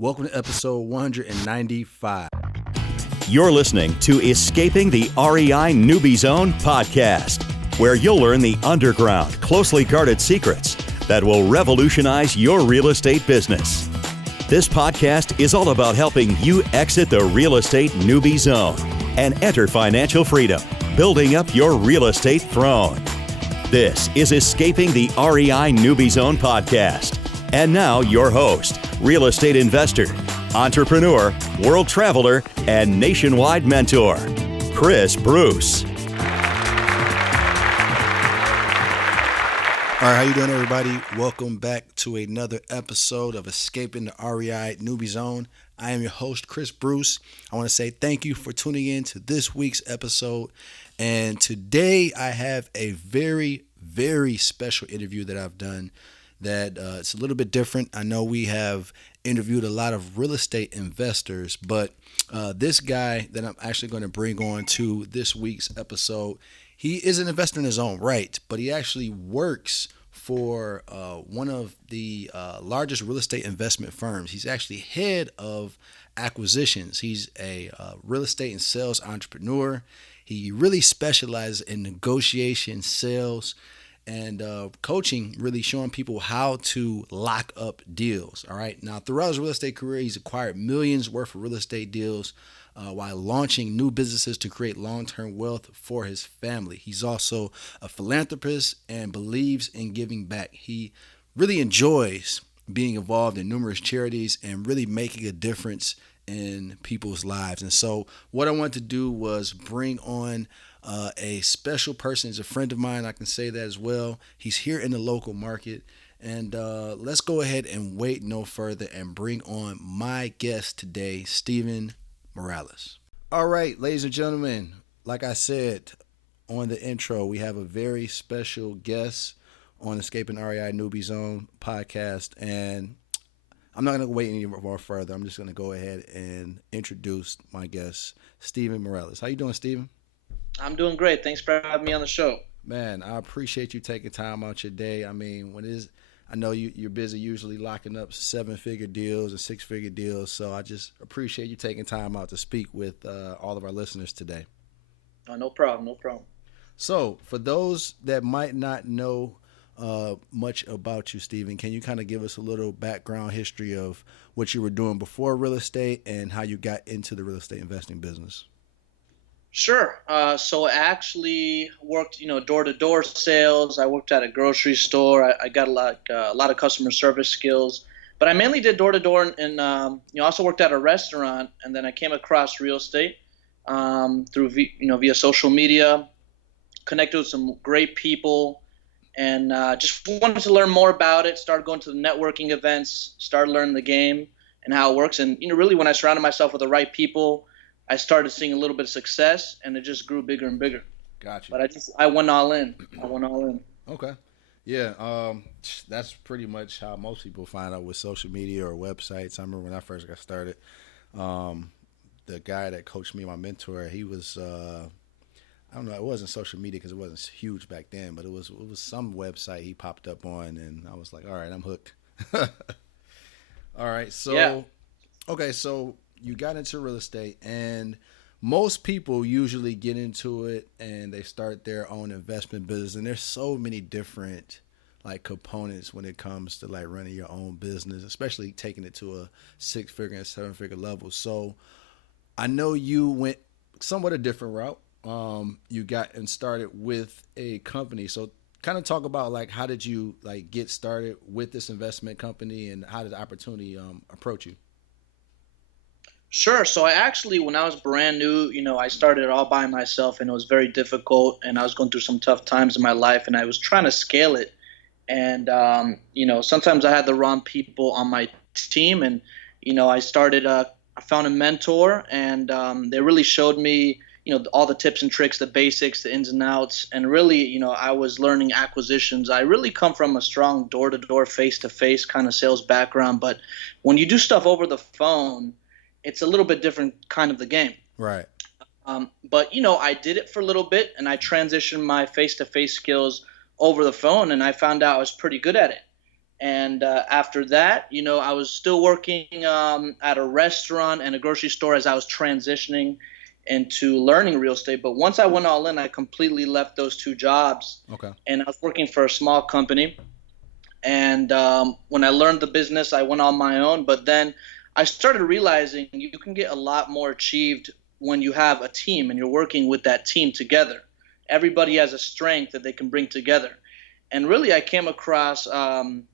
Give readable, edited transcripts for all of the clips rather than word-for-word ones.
Welcome to episode 195. You're listening to Escaping the REI Newbie Zone podcast, where you'll learn the underground, closely guarded secrets that will revolutionize your real estate business. This podcast is all about helping you exit the real estate newbie zone and enter financial freedom, building up your real estate throne. This is Escaping the REI Newbie Zone podcast. And now your host, real estate investor, entrepreneur, world traveler, and nationwide mentor, Chris Bruce. All right, how you doing, everybody? Welcome back to another episode of Escaping the REI Newbie Zone. I am your host, Chris Bruce. I want to say thank you for tuning in to this week's episode. And today I have a very, very special interview that I've done that it's a little bit different. I know we have interviewed a lot of real estate investors, but this guy that I'm actually going to bring on to this week's episode, he is an investor in his own right, but he actually works for one of the largest real estate investment firms. He's actually head of acquisitions. He's a real estate and sales entrepreneur. He really specializes in negotiation, sales, and coaching, really showing people how to lock up deals. All right. Now, throughout his real estate career, he's acquired millions worth of real estate deals while launching new businesses to create long-term wealth for his family. He's also a philanthropist and believes in giving back. He really enjoys being involved in numerous charities and really making a difference in people's lives. And so what I wanted to do was bring on a special person. He's a friend of mine. I can say that as well. He's here in the local market. And let's go ahead and wait no further and bring on my guest today, Steven Morales. All right, ladies and gentlemen, like I said on the intro, we have a very special guest on Escaping REI Newbie Zone podcast. And I'm not going to wait any more further. I'm just going to go ahead and introduce my guest, Steven Morales. How you doing, Steven? I'm doing great. Thanks for having me on the show. Man, I appreciate you taking time out your day. I mean, I know you're busy usually locking up 7-figure deals and 6-figure deals. So I just appreciate you taking time out to speak with all of our listeners today. Oh, no problem. No problem. So for those that might not know much about you, Steven, can you kind of give us a little background history of what you were doing before real estate and how you got into the real estate investing business? Sure. So I actually worked, door-to-door sales. I worked at a grocery store. I got a lot of customer service skills, but I mainly did door-to-door and also worked at a restaurant. And then I came across real estate through via social media, connected with some great people, and just wanted to learn more about it. Started going to the networking events, started learning the game and how it works. And really, when I surrounded myself with the right people, I started seeing a little bit of success, and it just grew bigger and bigger. Gotcha. But I went all in. Okay. Yeah. That's pretty much how most people find out with social media or websites. I remember when I first got started, the guy that coached me, my mentor, he was, I don't know, it wasn't social media because it wasn't huge back then, but it was some website he popped up on, and I was like, all right, I'm hooked. All right. So, yeah. Okay. So you got into real estate, and most people usually get into it and they start their own investment business. And there's so many different components when it comes to running your own business, especially taking it to a 6-figure and 7-figure level. So I know you went somewhat a different route. You got and started with a company. So kind of talk about how did you get started with this investment company, and how did the opportunity approach you? Sure. So I actually, when I was brand new, I started it all by myself, and it was very difficult, and I was going through some tough times in my life, and I was trying to scale it. And, sometimes I had the wrong people on my team, and, I found a mentor, and they really showed me, all the tips and tricks, the basics, the ins and outs. And really, I was learning acquisitions. I really come from a strong door-to-door, face-to-face kind of sales background. But when you do stuff over the phone, it's a little bit different kind of the game. Right. But, I did it for a little bit, and I transitioned my face-to-face skills over the phone, and I found out I was pretty good at it. And after that, I was still working at a restaurant and a grocery store as I was transitioning into learning real estate. But once I went all in, I completely left those two jobs. Okay. And I was working for a small company. And when I learned the business, I went on my own. But then I started realizing you can get a lot more achieved when you have a team and you're working with that team together. Everybody has a strength that they can bring together. And really, I came across on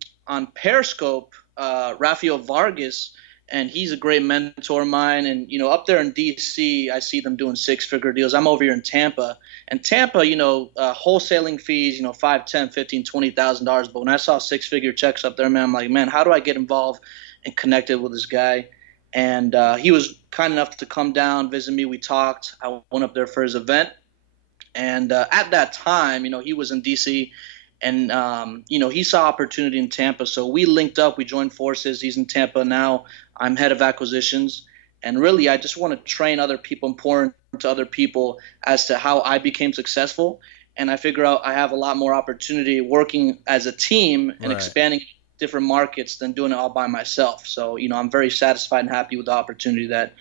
Periscope Rafael Vargas, and he's a great mentor of mine. And up there in DC, I see them doing six-figure deals. I'm over here in Tampa, and Tampa, wholesaling fees, $5, $10, $15, $20,000. But when I saw six-figure checks up there, man, I'm like, man, how do I get involved and connected with this guy? And he was kind enough to come down, visit me. We talked. I went up there for his event, and at that time, he was in DC. And, he saw opportunity in Tampa. So we linked up. We joined forces. He's in Tampa now. I'm head of acquisitions. And really, I just want to train other people and pour into other people as to how I became successful. And I figure out I have a lot more opportunity working as a team and expanding different markets than doing it all by myself. So, I'm very satisfied and happy with the opportunity that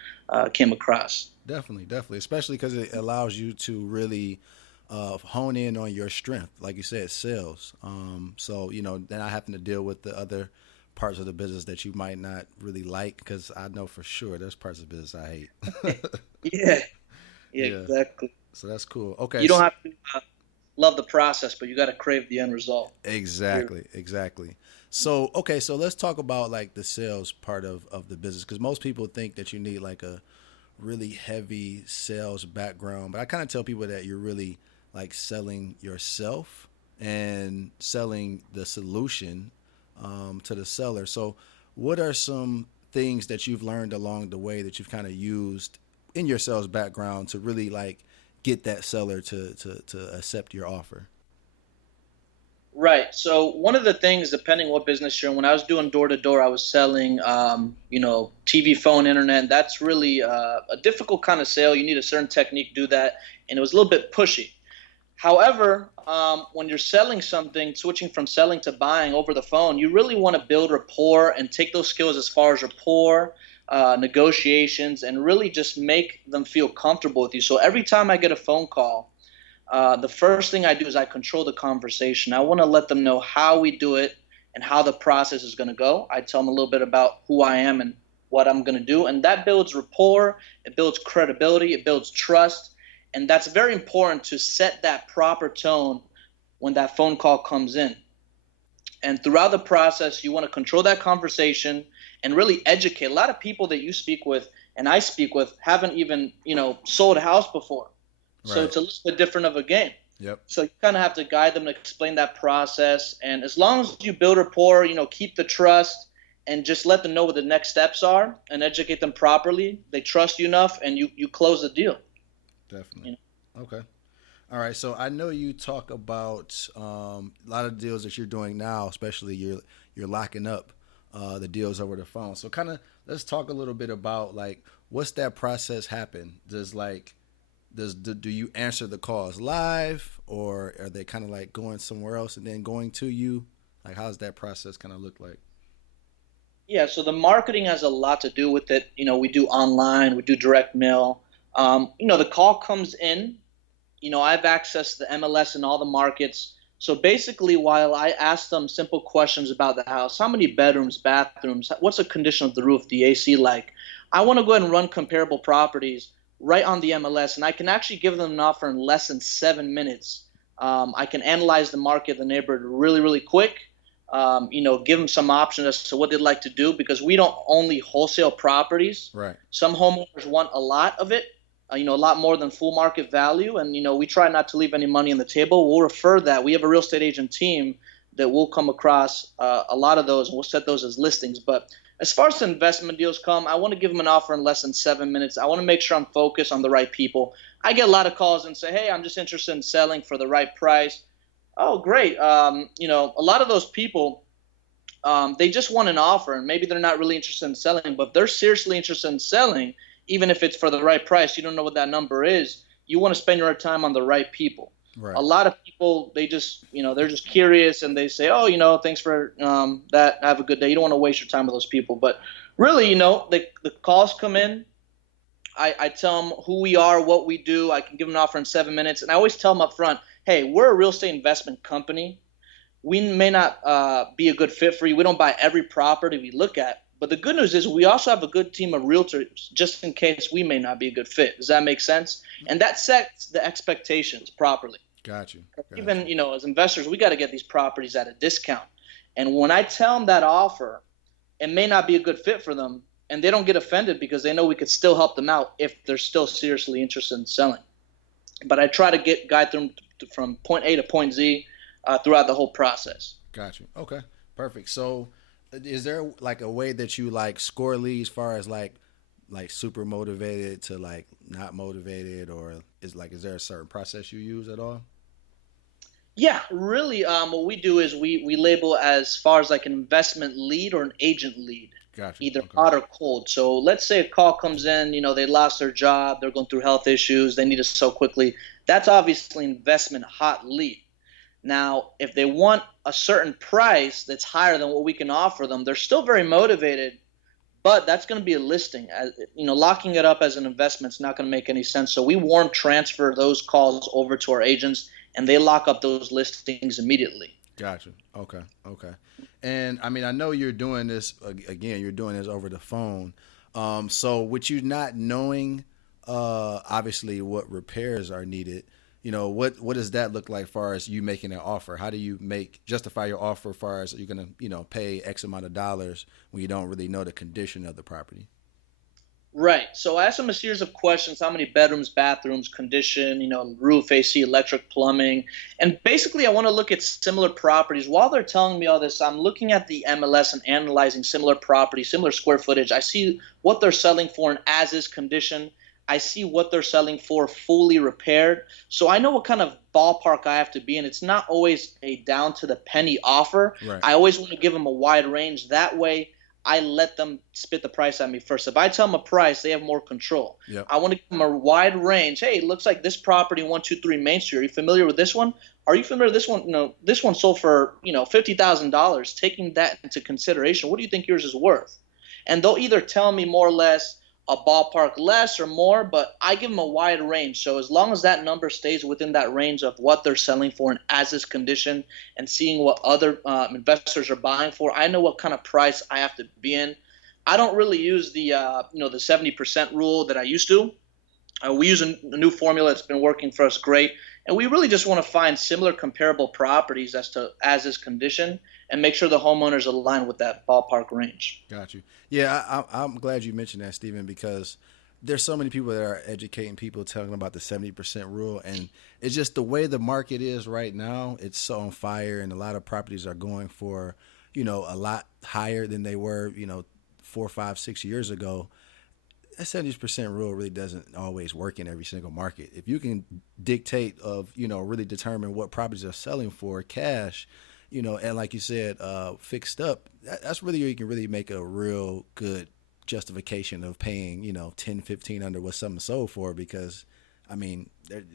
came across. Definitely. Especially because it allows you to really hone in on your strength, like you said, sales. So then I happen to deal with the other parts of the business that you might not really like, because I know for sure there's parts of the business I hate. Yeah, exactly. So that's cool. Okay, you don't have to love the process, but you got to crave the end result. Exactly. So so let's talk about like the sales part of the business, because most people think that you need like a really heavy sales background, but I kind of tell people that you're really like selling yourself and selling the solution to the seller. So what are some things that you've learned along the way that you've kind of used in your sales background to really like get that seller to accept your offer? Right. So one of the things, depending what business you're in, when I was doing door to door, I was selling, TV, phone, internet. That's really a difficult kind of sale. You need a certain technique to do that, and it was a little bit pushy. However, when you're selling something, switching from selling to buying over the phone, you really want to build rapport and take those skills as far as rapport, negotiations, and really just make them feel comfortable with you. So every time I get a phone call, the first thing I do is I control the conversation. I want to let them know how we do it and how the process is going to go. I tell them a little bit about who I am and what I'm going to do, and that builds rapport, it builds credibility, it builds trust. And that's very important to set that proper tone when that phone call comes in. And throughout the process, you want to control that conversation and really educate. A lot of people that you speak with and I speak with haven't even, sold a house before. Right. So it's a little bit different of a game. Yep. So you kind of have to guide them to explain that process. And as long as you build rapport, keep the trust and just let them know what the next steps are and educate them properly, they trust you enough and you close the deal. Definitely. Okay. All right. So I know you talk about a lot of deals that you're doing now, especially you're locking up the deals over the phone. So kind of let's talk a little bit about like what's that process happen? Do you answer the calls live, or are they kind of like going somewhere else and then going to you? Like how's that process kind of look like? Yeah. So the marketing has a lot to do with it. We do online, we do direct mail. The call comes in, I've accessed the MLS in all the markets. So basically, while I ask them simple questions about the house, how many bedrooms, bathrooms, what's the condition of the roof, the AC like, I want to go ahead and run comparable properties right on the MLS, and I can actually give them an offer in less than 7 minutes. I can analyze the market, the neighborhood really, really quick. Give them some options as to what they'd like to do, because we don't only wholesale properties. Right. Some homeowners want a lot of it. A lot more than full market value. And, we try not to leave any money on the table. We'll refer that. We have a real estate agent team that will come across a lot of those, and we'll set those as listings. But as far as the investment deals come, I want to give them an offer in less than 7 minutes. I want to make sure I'm focused on the right people. I get a lot of calls and say, hey, I'm just interested in selling for the right price. Oh, great. A lot of those people, they just want an offer, and maybe they're not really interested in selling, but they're seriously interested in selling. Even if it's for the right price, you don't know what that number is. You want to spend your time on the right people. Right. A lot of people, they just, they're just curious and they say, oh, thanks for that. Have a good day. You don't want to waste your time with those people. But really, the calls come in. I tell them who we are, what we do. I can give them an offer in 7 minutes. And I always tell them up front, hey, we're a real estate investment company. We may not be a good fit for you. We don't buy every property we look at. But the good news is we also have a good team of realtors just in case we may not be a good fit. Does that make sense? And that sets the expectations properly. Got you. Even, as investors, we got to get these properties at a discount. And when I tell them that offer, it may not be a good fit for them, and they don't get offended because they know we could still help them out if they're still seriously interested in selling. But I try to guide them from point A to point Z throughout the whole process. Got you. Okay. Perfect. So, is there like a way that you like score leads, as far as like super motivated to like not motivated, or is there a certain process you use at all? Yeah, really. What we do is we label as far as like an investment lead or an agent lead, Gotcha. either Okay. hot or cold. So let's say a call comes in, they lost their job, they're going through health issues, they need to sell quickly. That's obviously an investment hot lead. Now, if they want a certain price that's higher than what we can offer them, they're still very motivated, but that's going to be a listing. Locking it up as an investment is not going to make any sense. So we warm transfer those calls over to our agents, and they lock up those listings immediately. Gotcha. Okay. Okay. And I mean, I know you're doing this again. You're doing this over the phone. So with you not knowing, obviously, what repairs are needed, what does that look like, as far as you making an offer? How do you justify your offer, as far as you're gonna, pay X amount of dollars when you don't really know the condition of the property? Right. So I ask them a series of questions: how many bedrooms, bathrooms, condition, roof, AC, electric, plumbing. And basically I want to look at similar properties. While they're telling me all this, I'm looking at the MLS and analyzing similar properties, similar square footage. I see what they're selling for in as is condition. I see what they're selling for fully repaired. So I know what kind of ballpark I have to be in. It's not always a down to the penny offer. Right. I always want to give them a wide range. That way I let them spit the price at me first. If I tell them a price, they have more control. Yep. I want to give them a wide range. Hey, it looks like this property 123 Main Street. Are you familiar with this one? Are you familiar with this one? This one sold for $50,000. Taking that into consideration, what do you think yours is worth? And they'll either tell me more or less a ballpark less or more, but I give them a wide range. So as long as that number stays within that range of what they're selling for in as is condition, and seeing what other investors are buying for, I know what kind of price I have to be in. I don't really use the 70% rule that I used to. We use a new formula that's been working for us great, and we really just want to find similar comparable properties as to as is condition, and make sure the homeowners align with that ballpark range. Got you. Yeah, I'm glad you mentioned that, Stephen, because there's so many people that are educating people, talking about the 70% rule, and it's just the way the market is right now. It's so on fire, and a lot of properties are going for, a lot higher than they were, 4, 5, 6 years ago. That 70% rule really doesn't always work in every single market. If you can dictate really determine what properties are selling for cash, and like you said, fixed up, that's really where you can really make a real good justification of paying, 10, 15 under what something sold for, because, I mean,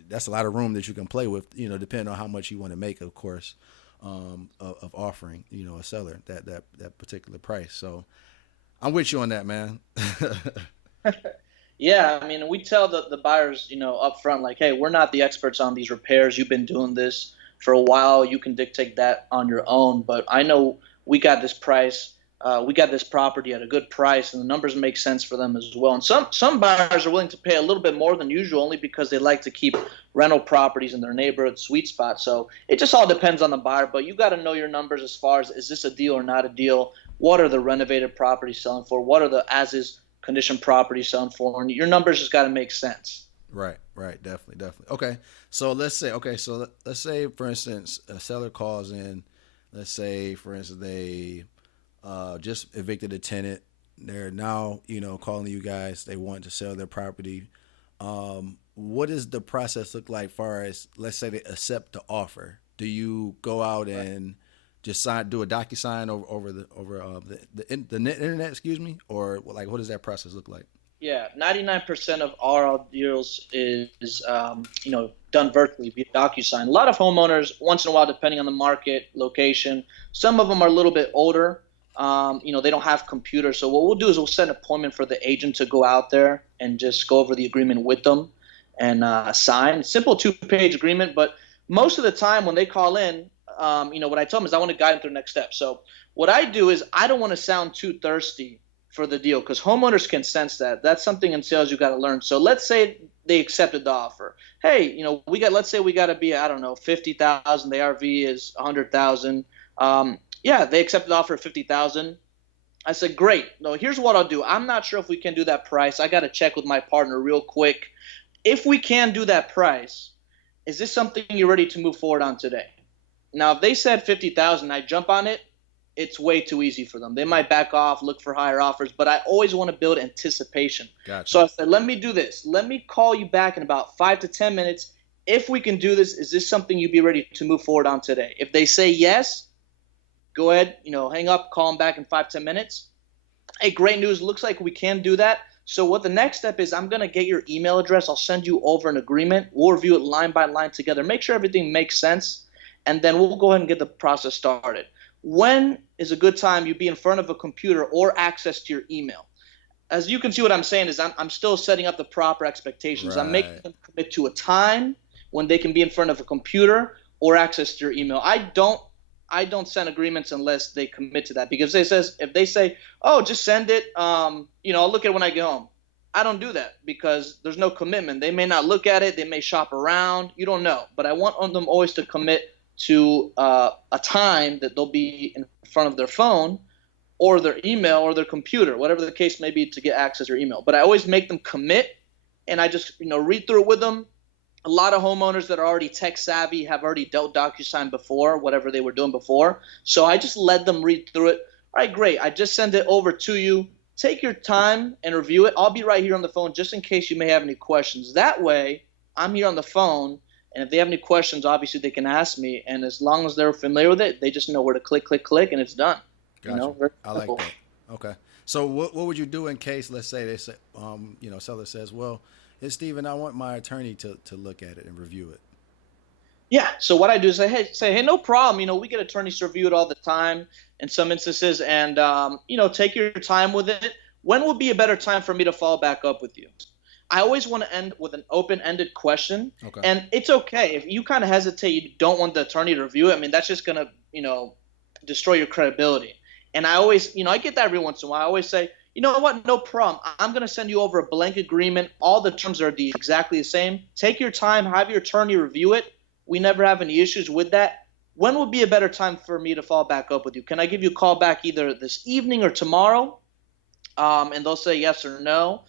that's a lot of room that you can play with, depending on how much you want to make, of course, of offering, a seller that particular price. So I'm with you on that, man. Yeah, I mean, we tell the buyers, up front, like, hey, we're not the experts on these repairs. You've been doing this for a while. You can dictate that on your own. But I know we got this price. We got this property at a good price, and the numbers make sense for them as well. And some buyers are willing to pay a little bit more than usual, only because they like to keep rental properties in their neighborhood sweet spot. So it just all depends on the buyer. But you got to know your numbers as far as, is this a deal or not a deal? What are the renovated properties selling for? What are the as-is condition property selling for? And your numbers just got to make sense. Right, definitely. Okay, so let's say, for instance, a seller calls in. Let's say, for instance, they just evicted a tenant. They're now, calling you guys. They want to sell their property. What does the process look like, far as, let's say, they accept the offer? Do you go out and just do a DocuSign over the internet, excuse me, or like, what does that process look like? Yeah, 99% of our deals is done virtually via DocuSign. A lot of homeowners, once in a while, depending on the market, location, some of them are a little bit older. They don't have computers. So what we'll do is we'll set an appointment for the agent to go out there and just go over the agreement with them and sign. Simple 2-page agreement, but most of the time when they call in, what I tell them is I want to guide them through the next step. So what I do is I don't want to sound too thirsty for the deal because homeowners can sense that. That's something in sales you got to learn. So let's say they accepted the offer. Hey, let's say we got to be, I don't know, 50,000. The ARV is 100,000. Yeah, they accepted the offer of 50,000. I said, great. No, here's what I'll do. I'm not sure if we can do that price. I got to check with my partner real quick. If we can do that price, is this something you're ready to move forward on today? Now, if they said 50,000, I jump on it. It's way too easy for them. They might back off, look for higher offers, but I always want to build anticipation. Gotcha. So I said, let me do this. Let me call you back in about 5 to 10 minutes. If we can do this, is this something you'd be ready to move forward on today? If they say yes, go ahead, hang up, call them back in 5-10 minutes. Hey, great news. Looks like we can do that. So what the next step is, I'm going to get your email address. I'll send you over an agreement. We'll review it line by line together. Make sure everything makes sense, and then we'll go ahead and get the process started. When is a good time you be in front of a computer or access to your email? As you can see, what I'm saying is I'm still setting up the proper expectations. Right. I'm making them commit to a time when they can be in front of a computer or access to your email. I don't send agreements unless they commit to that, because if they say, oh, just send it, I'll look at it when I get home. I don't do that because there's no commitment. They may not look at it. They may shop around. You don't know. But I want them always to commit to a time that they'll be in front of their phone or their email or their computer, whatever the case may be, to get access to your email. But I always make them commit, and I just read through it with them. A lot of homeowners that are already tech savvy have already dealt DocuSign before, whatever they were doing before. So I just let them read through it. All right, great. I just send it over to you. Take your time and review it. I'll be right here on the phone just in case you may have any questions. That way, I'm here on the phone, and if they have any questions, obviously they can ask me. And as long as they're familiar with it, they just know where to click, and it's done. Gotcha. I like that. Okay. So what would you do in case, let's say they say, seller says, well, hey, Steven, I want my attorney to look at it and review it. Yeah. So what I do is say, hey, no problem. We get attorneys to review it all the time in some instances, and take your time with it. When would be a better time for me to follow back up with you? I always want to end with an open-ended question. Okay. And it's okay if you kind of hesitate, you don't want the attorney to review it. I mean, that's just going to, destroy your credibility. And I always, I get that every once in a while. I always say, you know what, no problem. I'm going to send you over a blank agreement. All the terms are exactly the same. Take your time, have your attorney review it. We never have any issues with that. When would be a better time for me to follow back up with you? Can I give you a call back either this evening or tomorrow? And they'll say yes or no.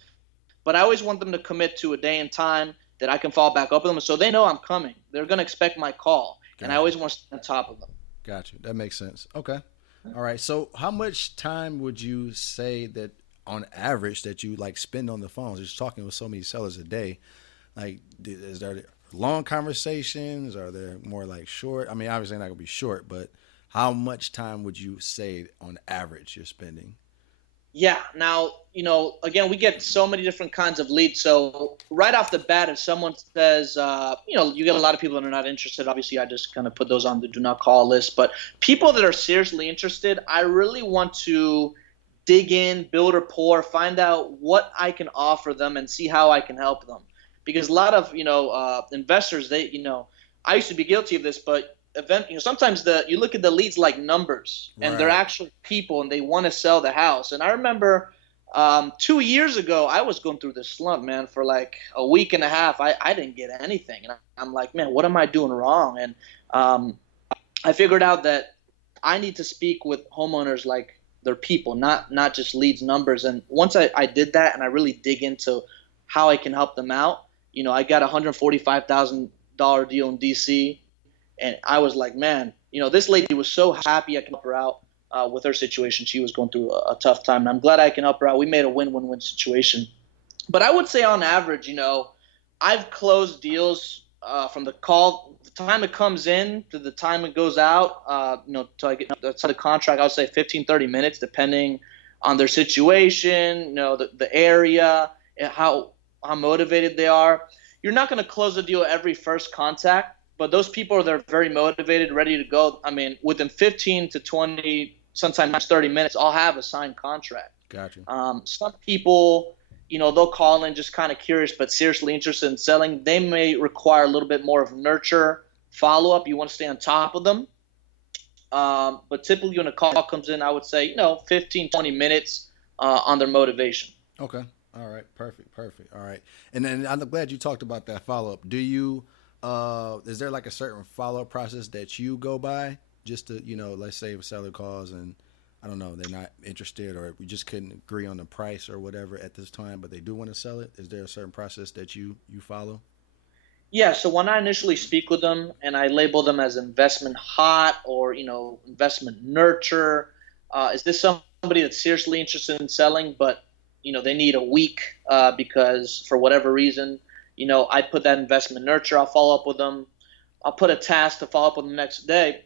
But I always want them to commit to a day and time that I can follow back up with them, so they know I'm coming. They're going to expect my call, and I always want to stay on top of them. Gotcha. That makes sense. Okay. All right. So how much time would you say that on average that you spend on the phones, just talking with so many sellers a day? Is there long conversations? Are there more short? I mean, obviously not going to be short, but how much time would you say on average you're spending? Yeah. Now, again, we get so many different kinds of leads. So right off the bat, if someone says, you get a lot of people that are not interested. Obviously, I just kind of put those on the do not call list. But people that are seriously interested, I really want to dig in, build rapport, find out what I can offer them and see how I can help them. Because a lot of, investors, I used to be guilty of this, but sometimes you look at the leads like numbers, and they're actual people, and they want to sell the house. And I remember 2 years ago, I was going through this slump, man, for a week and a half. I didn't get anything, and I'm like, man, what am I doing wrong? And I figured out that I need to speak with homeowners like they're people, not just leads, numbers. And once I did that, and I really dig into how I can help them out, I got a $145,000 deal in DC. And I was like, man, this lady was so happy I can help her out with her situation. She was going through a tough time. And I'm glad I can help her out. We made a win-win-win situation. But I would say on average, I've closed deals from the time it comes in to the time it goes out, till I get to the contract. I would say 15, 30 minutes, depending on their situation, the area. how motivated they are. You're not going to close a deal every first contact, but those people they're very motivated, ready to go. I mean, within 15 to 20, sometimes 30 minutes, I'll have a signed contract. Gotcha. Some people, they'll call in just kind of curious, but seriously interested in selling. They may require a little bit more of nurture, follow up. You want to stay on top of them. But typically when a call comes in, I would say, 15, 20 minutes on their motivation. Okay. All right. Perfect. All right. And then I'm glad you talked about that follow up. Do you, is there like a certain follow up process that you go by just to, let's say if a seller calls and I don't know, they're not interested or we just couldn't agree on the price or whatever at this time, but they do want to sell it. Is there a certain process that you follow? Yeah, so when I initially speak with them and I label them as investment hot or, investment nurture, is this somebody that's seriously interested in selling, but, they need a week because for whatever reason, I put that investment nurture, I'll follow up with them. I'll put a task to follow up with them the next day.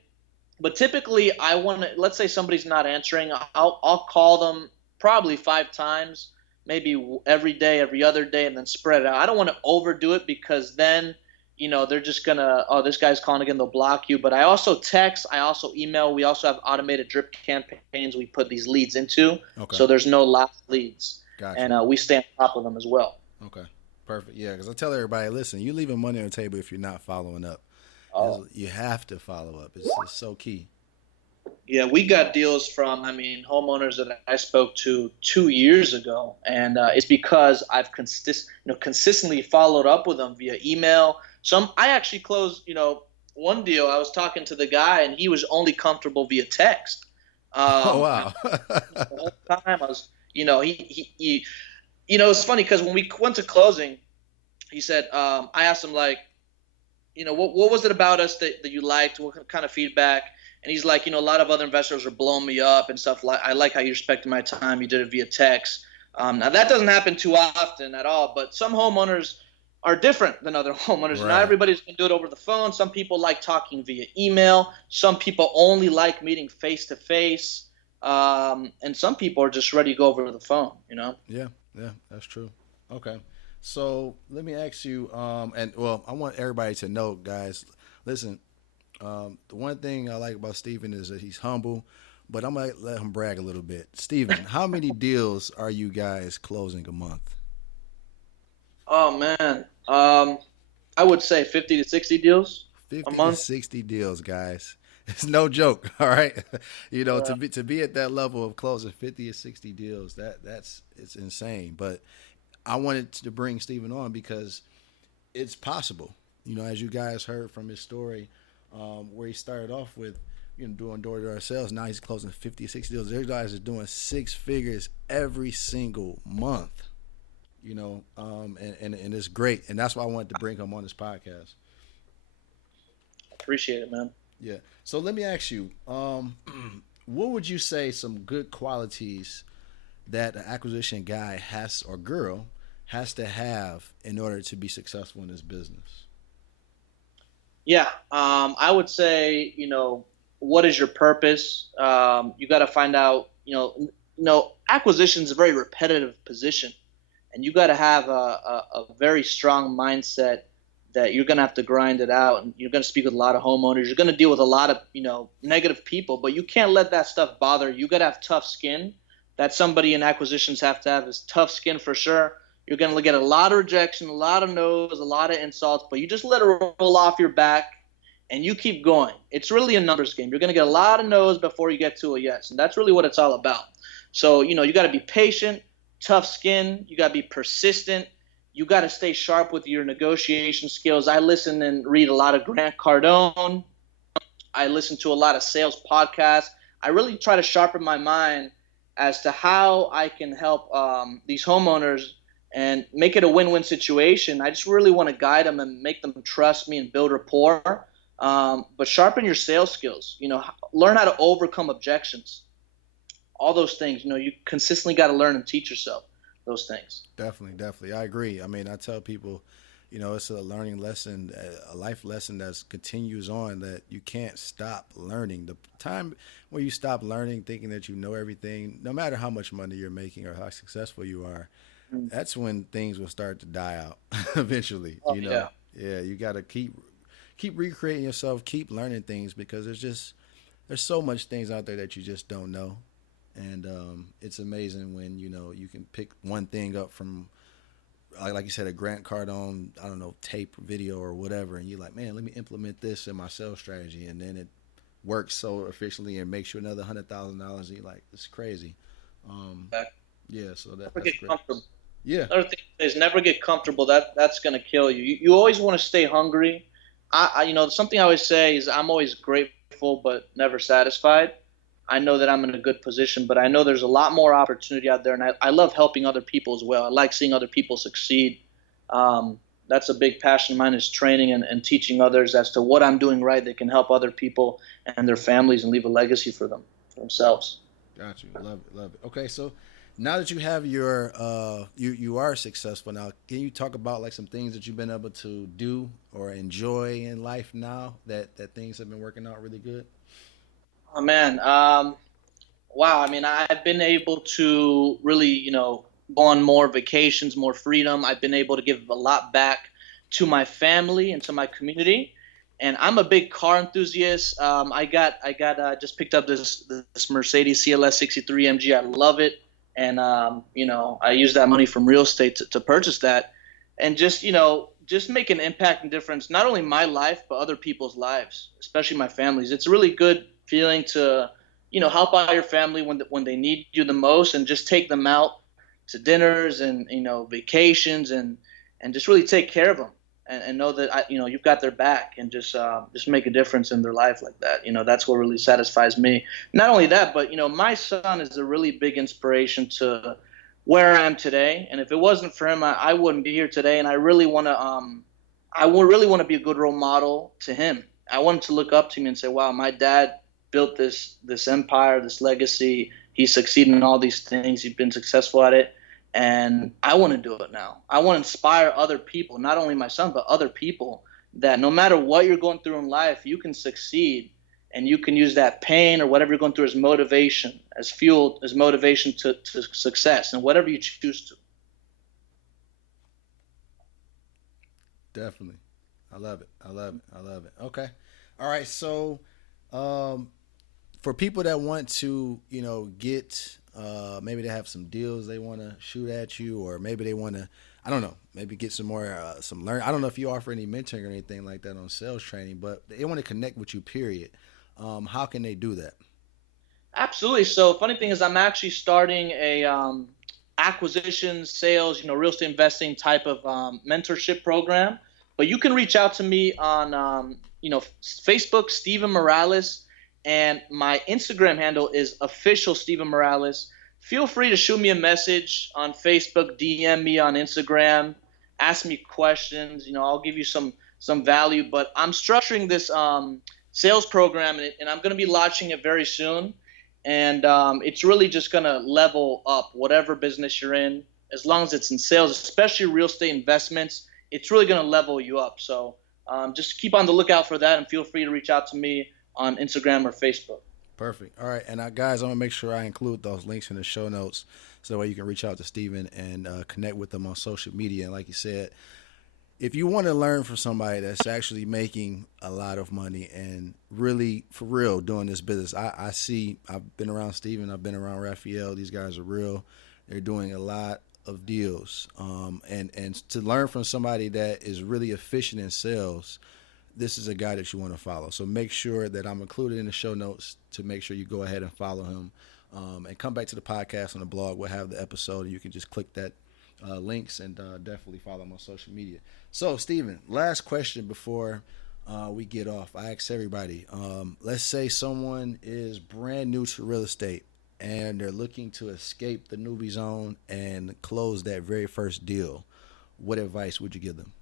But typically I want to, let's say somebody's not answering, I'll call them probably 5 times, maybe every day, every other day, and then spread it out. I don't want to overdo it because then, they're just going to, oh, this guy's calling again, they'll block you. But I also text, I also email. We also have automated drip campaigns we put these leads into. Okay. So there's no lost leads. Gotcha. And we stay on top of them as well. Okay. Perfect. Yeah, because I tell everybody, listen, you're leaving money on the table if you're not following up. You have to follow up. It's so key. Yeah, we got deals from, homeowners that I spoke to 2 years ago, and it's because I've consistently followed up with them via email. I actually closed, one deal. I was talking to the guy, and he was only comfortable via text. Oh wow! The whole time I was, he it's funny because when we went to closing, he said, I asked him like, what was it about us that you liked? What kind of feedback? And he's like, a lot of other investors are blowing me up and stuff. I like how you respected my time. You did it via text. Now, that doesn't happen too often at all, but some homeowners are different than other homeowners. Right. Not everybody's going to do it over the phone. Some people like talking via email. Some people only like meeting face-to-face. And some people are just ready to go over the phone, Yeah, that's true. Okay. So let me ask you, I want everybody to know, guys, listen, the one thing I like about Steven is that he's humble, but I'm going to let him brag a little bit. Steven, how many deals are you guys closing a month? Oh, man. I would say 50 to 60 deals a month. 50 to 60 deals, guys. It's no joke, all right? To be at that level of closing 50 or 60 deals, it's insane. But I wanted to bring Steven on because it's possible. As you guys heard from his story, where he started off with, doing door-to-door sales. Now he's closing 50 or 60 deals. There's guys that are doing 6 figures every single month. And it's great. And that's why I wanted to bring him on this podcast. Appreciate it, man. Yeah. So let me ask you, what would you say some good qualities that an acquisition guy or girl has to have in order to be successful in this business? Yeah. I would say, what is your purpose? You got to find out, acquisition is a very repetitive position, and you got to have a very strong mindset that you're going to have to grind it out, and you're going to speak with a lot of homeowners. You're going to deal with a lot of, negative people, but you can't let that stuff bother you. You got to have tough skin. That somebody in acquisitions have to have is tough skin for sure. You're going to get a lot of rejection, a lot of no's, a lot of insults, but you just let it roll off your back and you keep going. It's really a numbers game. You're going to get a lot of no's before you get to a yes, and that's really what it's all about. So, you got to be patient, tough skin. You got to be persistent. You got to stay sharp with your negotiation skills. I listen and read a lot of Grant Cardone. I listen to a lot of sales podcasts. I really try to sharpen my mind as to how I can help these homeowners and make it a win-win situation. I just really want to guide them and make them trust me and build rapport. But sharpen your sales skills. Learn how to overcome objections. All those things. You consistently got to learn and teach yourself those things. Definitely. I agree. I tell people, it's a learning lesson, a life lesson that continues on, that you can't stop learning. The time where you stop learning, thinking that you know everything, no matter how much money you're making or how successful you are, Mm. that's when things will start to die out eventually. Oh yeah. Yeah, you got to keep recreating yourself, keep learning things because there's so much things out there that you just don't know, and it's amazing when you can pick one thing up from like you said, a Grant Cardone, I don't know, tape, video, or whatever, and you're like, man, let me implement this in my sales strategy, and then it works so efficiently and makes you another $100,000. You're like, it's crazy. Um, yeah, so Never that's get great. comfortable. Yeah, Another thing is never get comfortable. That's gonna kill you. You always want to stay hungry. Something I always say is I'm always grateful but never satisfied. I know that I'm in a good position, but I know there's a lot more opportunity out there, and I love helping other people as well. I like seeing other people succeed. That's a big passion of mine, is training and teaching others as to what I'm doing right that can help other people and their families and leave a legacy for themselves. got you. Love it, love it. Okay, so now that you have your you are successful now, can you talk about like some things that you've been able to do or enjoy in life now that things have been working out really good? Oh man, wow. I mean, I've been able to really, go on more vacations, more freedom. I've been able to give a lot back to my family and to my community. And I'm a big car enthusiast. Just picked up this Mercedes CLS 63 MG. I love it, and I use that money from real estate to purchase that, and just make an impact and difference, not only my life but other people's lives, especially my family's. It's a really good feeling to help out your family when they need you the most, and just take them out to dinners and vacations, and just really take care of them, and know that you've got their back, and just make a difference in their life like that. That's what really satisfies me. Not only that, but my son is a really big inspiration to where I am today, and if it wasn't for him, I wouldn't be here today. And I really want to I would really want to be a good role model to him. I want him to look up to me and say, wow, my dad built this empire, this legacy. He's succeeded in all these things. He's been successful at it. And I want to do it now. I want to inspire other people, not only my son, but other people, that no matter what you're going through in life, you can succeed, and you can use that pain or whatever you're going through as motivation, as fuel, as motivation to success, and whatever you choose to. Definitely. I love it. I love it. I love it. Okay. All right. So, um, for people that want to, get maybe they have some deals they want to shoot at you, or maybe they want to, I don't know, maybe get some more some learn. I don't know if you offer any mentoring or anything like that on sales training, but they want to connect with you. Period. How can they do that? Absolutely. So funny thing is, I'm actually starting a acquisition, sales, real estate investing type of mentorship program. But you can reach out to me on Facebook, Steven Morales, and my Instagram handle is official Steven Morales. Feel free to shoot me a message on Facebook, DM me on Instagram, ask me questions. I'll give you some value. But I'm structuring this sales program, and I'm going to be launching it very soon. And it's really just going to level up whatever business you're in, as long as it's in sales, especially real estate investments. It's really going to level you up. So just keep on the lookout for that, and feel free to reach out to me on Instagram or Facebook. Perfect. All right. And guys, I'm going to make sure I include those links in the show notes so that way you can reach out to Steven and connect with them on social media. And like you said, if you want to learn from somebody that's actually making a lot of money and really, for real, doing this business, I see, I've been around Steven, I've been around Raphael. These guys are real. They're doing a lot of deals. And to learn from somebody that is really efficient in sales, this is a guy that you want to follow. So make sure that I'm included in the show notes to make sure you go ahead and follow him. And come back to the podcast on the blog. We'll have the episode, and you can just click that links and definitely follow him on social media. So, Steven, last question before we get off. I ask everybody, let's say someone is brand new to real estate and they're looking to escape the newbie zone and close that very first deal. What advice would you give them?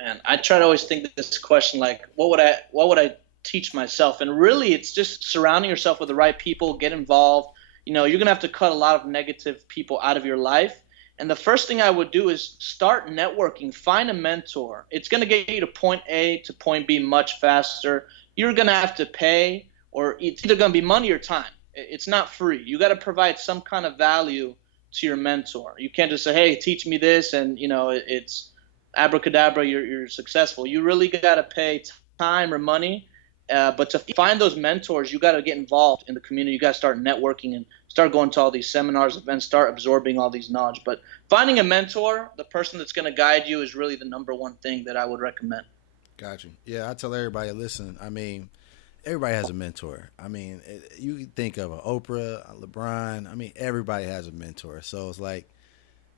Man, I try to always think this question like, what would I teach myself? And really, it's just surrounding yourself with the right people, get involved. You're going to have to cut a lot of negative people out of your life. And the first thing I would do is start networking, find a mentor. It's going to get you to point A to point B much faster. You're going to have to pay, or it's either going to be money or time. It's not free. You got to provide some kind of value to your mentor. You can't just say, hey, teach me this, and it's abracadabra, you're successful. You really got to pay time or money. But to find those mentors, you got to get involved in the community. You got to start networking and start going to all these seminars, events, start absorbing all these knowledge. But finding a mentor, the person that's going to guide you, is really the number one thing that I would recommend. Gotcha. Yeah, I tell everybody, listen, I mean, everybody has a mentor. I mean, you think of an Oprah, a LeBron. I mean, everybody has a mentor. So it's like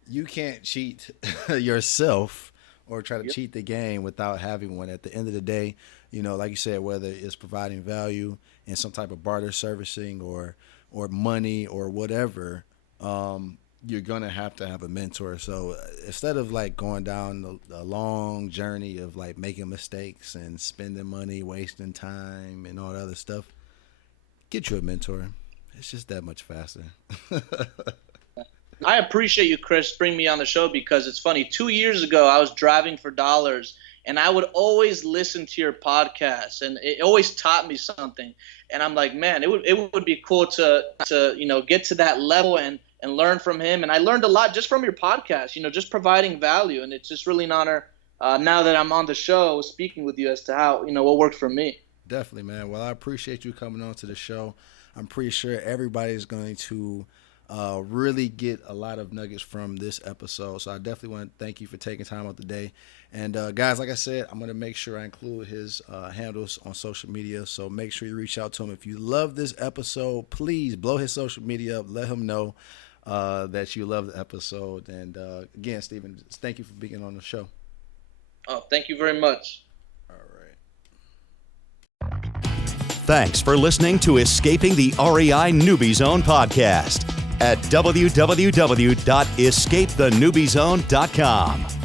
you can't cheat yourself or try to cheat the game without having one. At the end of the day, like you said, whether it's providing value in some type of barter servicing or money or whatever, you're going to have a mentor. So instead of like going down the long journey of like making mistakes and spending money, wasting time and all that other stuff, get you a mentor. It's just that much faster. I appreciate you, Chris, bringing me on the show, because it's funny. 2 years ago, I was driving for dollars, and I would always listen to your podcast, and it always taught me something. And I'm like, man, it would be cool to get to that level and learn from him. And I learned a lot just from your podcast, just providing value. And it's just really an honor now that I'm on the show speaking with you as to how, what worked for me. Definitely, man. Well, I appreciate you coming on to the show. I'm pretty sure everybody's going to really get a lot of nuggets from this episode. So I definitely want to thank you for taking time out the day. And guys, like I said, I'm going to make sure I include his handles on social media. So make sure you reach out to him. If you love this episode, please blow his social media up. Let him know that you love the episode. And again, Stephen, thank you for being on the show. Oh, thank you very much. All right. Thanks for listening to Escaping the REI Newbie Zone podcast at www.escapethenewbiezone.com.